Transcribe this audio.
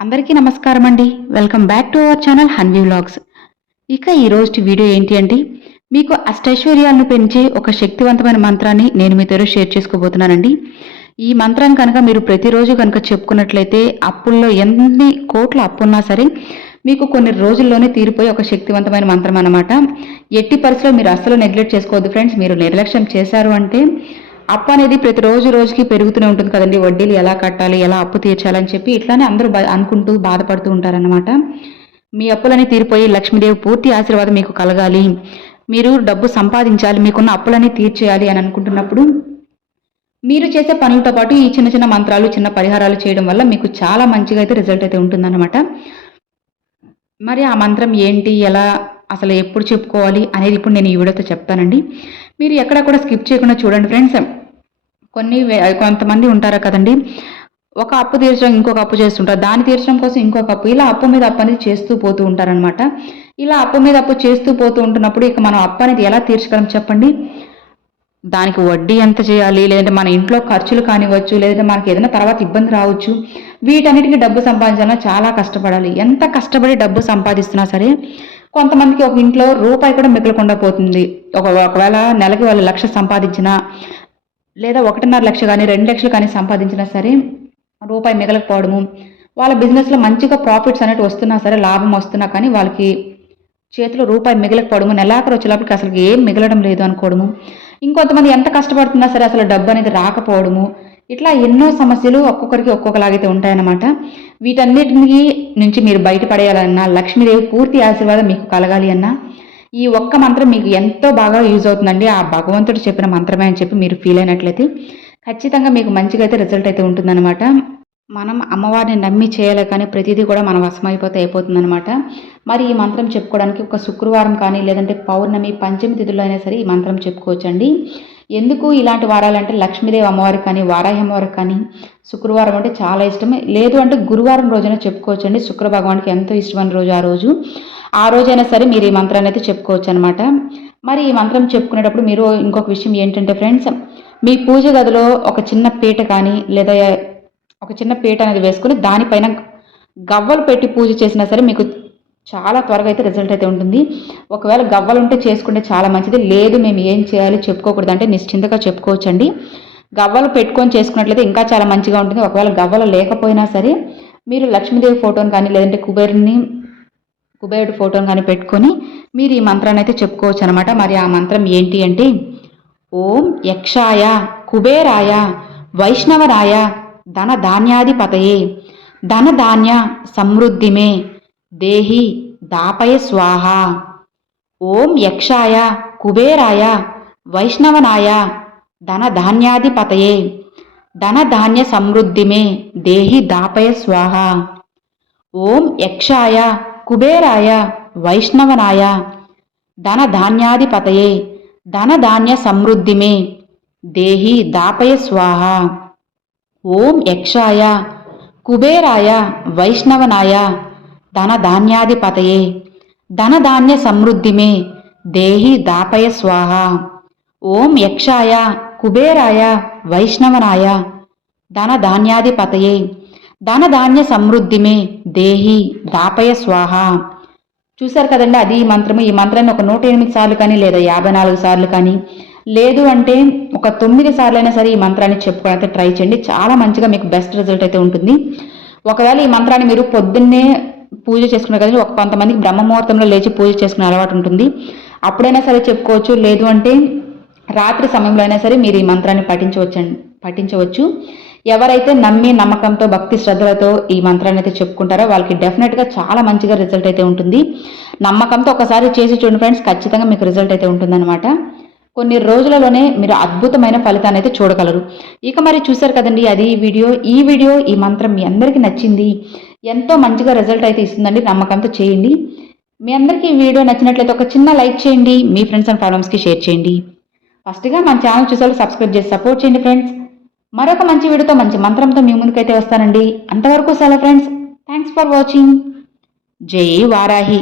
అందరికీ నమస్కారం అండి welcome back to our channel Hanvi vlogs ఇక ఈ రోజు వీడియో ఏంటి అంటే మీకు అష్టైశ్వర్యాలను పెంచే ఒక శక్తివంతమైన మంత్రాన్ని నేను మీతో షేర్ చేసుకోబోతున్నానండి. ఈ మంత్రం కనుక మీరు ప్రతిరోజు కనుక చెప్పుకున్నట్లయితే అప్పుల్లో ఎన్ని కోట్ల అప్పున్నా సరే మీకు కొన్ని రోజుల్లోనే తీరిపోయే ఒక శక్తివంతమైన మంత్రం అన్నమాట. ఎట్టి పరిస్థితిలో మీరు అస్సలు నెగ్లెక్ట్ చేసుకోవద్దు ఫ్రెండ్స్ మీరు నిర్లక్ష్యం చేశారు అంటే అప్పు అనేది ప్రతి రోజు రోజుకి పెరుగుతూనే ఉంటుంది కదండి. వడ్డీలు ఎలా కట్టాలి ఎలా అప్పు తీర్చాలని చెప్పి ఇట్లానే అందరూ బా- అనుకుంటూ బాధపడుతూ ఉంటారన్నమాట. మీ అప్పులన్నీ తీరిపోయి లక్ష్మీదేవి పూర్తి ఆశీర్వాదం మీకు కలగాలి. మీరు డబ్బు సంపాదించాలి మీకున్న అప్పులన్నీ తీర్చేయాలి అని అనుకుంటున్నప్పుడు మీరు చేసే పనులతో పాటు ఈ చిన్న చిన్న మంత్రాలు చిన్న పరిహారాలు చేయడం వల్ల మీకు చాలా మంచిగా అయితే రిజల్ట్ అయితే ఉంటుందన్నమాట. మరి ఆ మంత్రం ఏంటి ఎలా అసలు ఎప్పుడు చెప్పుకోవాలి అనేది ఇప్పుడు నేను ఈ వీడియోతో చెప్తానండి. మీరు ఎక్కడ కూడా స్కిప్ చేయకుండా చూడండి ఫ్రెండ్స్. కొన్ని వే- కొంతమంది ఉంటారు కదండి. ఒక అప్పు తీర్చడం ఇంకొక అప్పు చేస్తుంటారు. దాన్ని తీర్చడం కోసం ఇంకొక అప్పు. ఇలా అప్పు మీద అప్పు అనేది చేస్తూ పోతూ ఉంటారనమాట ఇలా అప్పు మీద అప్పు చేస్తూ పోతూ ఉంటున్నప్పుడు ఇక మనం అప్పు అనేది ఎలా తీర్చగలం చెప్పండి? దానికి వడ్డీ ఎంత చేయాలి? లేదంటే మన ఇంట్లో ఖర్చులు కానివ్వచ్చు లేదంటే మనకి ఏదైనా తర్వాత ఇబ్బంది రావచ్చు. వీటన్నిటికీ డబ్బు సంపాదించాలన్నా చాలా కష్టపడాలి. ఎంత కష్టపడి డబ్బు సంపాదిస్తున్నా సరే కొంతమందికి ఒక ఇంట్లో రూపాయి కూడా మిగలకుండా పోతుంది. ఒక ఒకవేళ నెలకి వాళ్ళు లక్ష సంపాదించినా లేదా ఒకటిన్నర లక్ష కానీ రెండు లక్షలు కానీ సంపాదించినా సరే రూపాయి మిగలకపోవడము వాళ్ళ బిజినెస్లో మంచిగా ప్రాఫిట్స్ అనేవి వస్తున్నా సరే లాభం వస్తున్నా కానీ వాళ్ళకి చేతిలో రూపాయి మిగలకపోవడము నెలాఖరు వచ్చేటప్పటికి అసలు ఏం మిగలడం లేదు అనుకోవడము. ఇంకొంతమంది ఎంత కష్టపడుతున్నా సరే అసలు డబ్బు అనేది రాకపోవడము. ఇట్లా ఎన్నో సమస్యలు ఒక్కొక్కరికి ఒక్కొక్కలాగైతే ఉంటాయన్నమాట. వీటన్నిటిని నుంచి మీరు బయటపడేయాలన్నా లక్ష్మీదేవి పూర్తి ఆశీర్వాదం మీకు కలగాలి అన్నా ఈ ఒక్క మంత్రం మీకు ఎంతో బాగా యూజ్ అవుతుందండి. ఆ భగవంతుడు చెప్పిన మంత్రమే అని చెప్పి మీరు ఫీల్ అయినట్లయితే ఖచ్చితంగా మీకు మంచిగా అయితే రిజల్ట్ అయితే ఉంటుందన్నమాట. మనం అమ్మవారిని నమ్మి చేయాలి కానీ ప్రతిదీ కూడా మనం వశమైపోతే అయిపోతుందన్నమాట. మరి ఈ మంత్రం చెప్పుకోవడానికి ఒక శుక్రవారం కానీ లేదంటే పౌర్ణమి పంచమి తిథుల్లో అయినా సరే ఈ మంత్రం చెప్పుకోవచ్చండి. ఎందుకు ఇలాంటి వారాలంటే లక్ష్మీదేవి అమ్మవారికి కానీ వారాహి అమ్మవారికి కానీ శుక్రవారం అంటే చాలా ఇష్టం. లేదు అంటే గురువారం రోజున చెప్పుకోవచ్చండి. శుక్ర భగవానికి ఎంతో ఇష్టమైన రోజు ఆ రోజు. ఆ రోజైనా సరే మీరు ఈ మంత్రాన్ని అయితే చెప్పుకోవచ్చు అనమాట మరి ఈ మంత్రం చెప్పుకునేటప్పుడు మీరు ఇంకొక విషయం ఏంటంటే ఫ్రెండ్స్ మీ పూజ గదిలో ఒక చిన్న పీట కానీ లేదా ఒక చిన్న పీట అనేది వేసుకుని దానిపైన గవ్వలు పెట్టి పూజ చేసినా సరే మీకు చాలా త్వరగా అయితే రిజల్ట్ అయితే ఉంటుంది. ఒకవేళ గవ్వలు ఉంటే చేసుకుంటే చాలా మంచిది. లేదు మేము ఏం చేయాలి చెప్పుకోకూడదు అంటే నిశ్చింతగా చెప్పుకోవచ్చండి. గవ్వలు పెట్టుకొని చేసుకున్నట్లయితే ఇంకా చాలా మంచిగా ఉంటుంది. ఒకవేళ గవ్వలు లేకపోయినా సరే మీరు లక్ష్మీదేవి ఫోటోని కానీ లేదంటే కుబేరుని కుబేరుడు ఫోటోని కానీ పెట్టుకొని మీరు ఈ మంత్రాన్ని అయితే చెప్పుకోవచ్చు అనమాట మరి ఆ మంత్రం ఏంటి అంటే ఓం యక్షాయ కుబేరాయ వైష్ణవరాయ ధన ధాన్యాధిపతయే ధన ధాన్య సమృద్ధిమే దేహి దాపయ స్వాహ. ఓం యక్షాయ కుబేరాయ వైష్ణవనాయ ధనధాన్యాధిపతయే. ధనధాన్య సమృద్ధిమే దేహి దాపయ స్వాహ. ఓం యక్షాయ కుబేరాయ వైష్ణవనాయ ధనధాన్యాధిపతయే. ధనధాన్య సమృద్ధిమే దేహి దాపయ స్వాహ. ఓం యక్షాయ కుబేరాయ వైష్ణవనాయ ధన ధనధాన్య ధన ధాన్య సమృద్ధిమే. దేహి దాపయ స్వాహ. ఓం యక్షాయ కుబేరాయ వైష్ణవనాయ. ధన ధనధాన్య సమృద్ధిమే. దేహి దాపయ స్వాహ. చూశారు కదండి అది ఈ మంత్రము. ఈ మంత్రాన్ని ఒక నూట ఎనిమిది సార్లు కానీ లేదా యాభై నాలుగు సార్లు కానీ లేదు అంటే ఒక తొమ్మిది సార్లు అయినా సరే ఈ మంత్రాన్ని చెప్పుకోవడానికి ట్రై చేయండి. చాలా మంచిగా మీకు బెస్ట్ రిజల్ట్ అయితే ఉంటుంది. ఒకవేళ ఈ మంత్రాన్ని మీరు పొద్దున్నే పూజ చేసుకునే కదండి ఒక కొంతమందికి బ్రహ్మ ముహూర్తంలో లేచి పూజ చేసుకునే అలవాటు ఉంటుంది. అప్పుడైనా సరే చెప్పుకోవచ్చు లేదు అంటే రాత్రి సమయంలో అయినా సరే మీరు ఈ మంత్రాన్ని పఠించవచ్చు పఠించవచ్చు. ఎవరైతే నమ్మి నమ్మకంతో భక్తి శ్రద్ధలతో ఈ మంత్రాన్ని అయితే చెప్పుకుంటారో వాళ్ళకి డెఫినెట్గా చాలా మంచిగా రిజల్ట్ అయితే ఉంటుంది. నమ్మకంతో ఒకసారి చేసి చూడండి ఫ్రెండ్స్ ఖచ్చితంగా మీకు రిజల్ట్ అయితే ఉంటుందన్నమాట. కొన్ని రోజులలోనే మీరు అద్భుతమైన ఫలితాన్ని అయితే చూడగలరు. ఇక మరి చూశారు కదండి అది ఈ వీడియో. ఈ వీడియో ఈ మంత్రం మీ అందరికీ నచ్చింది. ఎంతో మంచిగా రిజల్ట్ అయితే ఇస్తుందండి. నమ్మకంతో చేయండి. మీ అందరికీ ఈ వీడియో నచ్చినట్లయితే ఒక చిన్న లైక్ చేయండి. మీ ఫ్రెండ్స్ అండ్ ఫాలోవర్స్కి షేర్ చేయండి. ఫస్ట్గా మన ఛానల్ చూసారు సబ్స్క్రైబ్ చేసి సపోర్ట్ చేయండి ఫ్రెండ్స్ మరొక మంచి వీడియోతో మంచి మంత్రంతో మీ ముందుకైతే వస్తానండి. అంతవరకు సెలవు ఫ్రెండ్స్ థ్యాంక్స్ ఫర్ వాచింగ్ జై వారాహి.